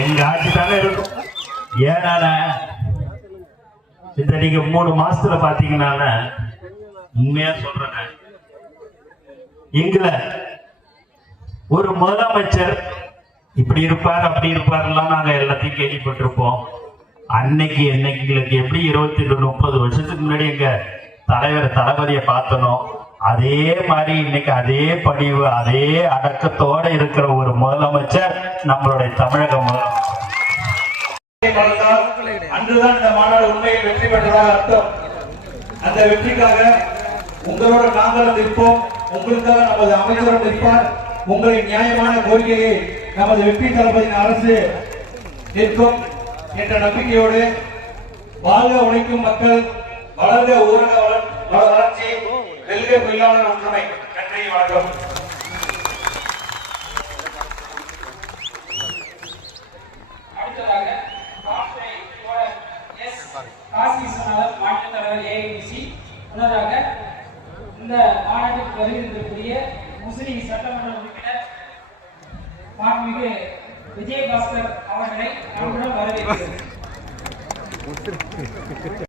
எங்க ஆட்சி தானே இருக்கும். ஏனால இந்த நீங்க 3 மாசத்துல பாத்தீங்கன்னா உண்மையா சொல்றேன், எங்கள ஒரு முதலமைச்சர் இப்படி இருப்பார் அப்படி இருப்பார்லாம் நாங்க எல்லாத்தையும் கேள்விப்பட்டிருப்போம். அன்னைக்கு எங்களுக்கு எப்படி 20-30 வருஷத்துக்கு முன்னாடி எங்க தலைவர் தளபதியை பார்த்தனோ அதே மாதிரி இன்னைக்கு அதே பணிவு அதே அடக்கத்தோட இருக்கிற ஒரு முதலமைச்சர் நம்மளுடைய தமிழக முதலமைச்சர். அன்றுதான் இந்த மாநாடு உண்மையில் வெற்றி பெற்றதாக அர்த்தம். அந்த வெற்றிக்காக உங்களோட நாங்களும் நிற்போம், உங்களுக்காக நமது அமைச்சரும் நிற்பார். உங்களின் நியாயமான கோரிக்கையை நமது வெற்றி தளபதியின் அரசு நிற்கும் என்ற நம்பிக்கையோடு வாழ்க உழைக்கும் மக்கள், வளர்க ஊரக வளர்ச்சி, வெல்க தொழிலாளர் ஒற்றுமை. நன்றி, வணக்கம். முன்னதாக இந்த மாநாட்டுக்கு வருகின்றக்கூடிய முஸ்லிம் சட்டமன்ற உறுப்பினர் மாண்புமிகு விஜயபாஸ்கர் அவர்களை நம்முடன் வரவேற்கிறோம்.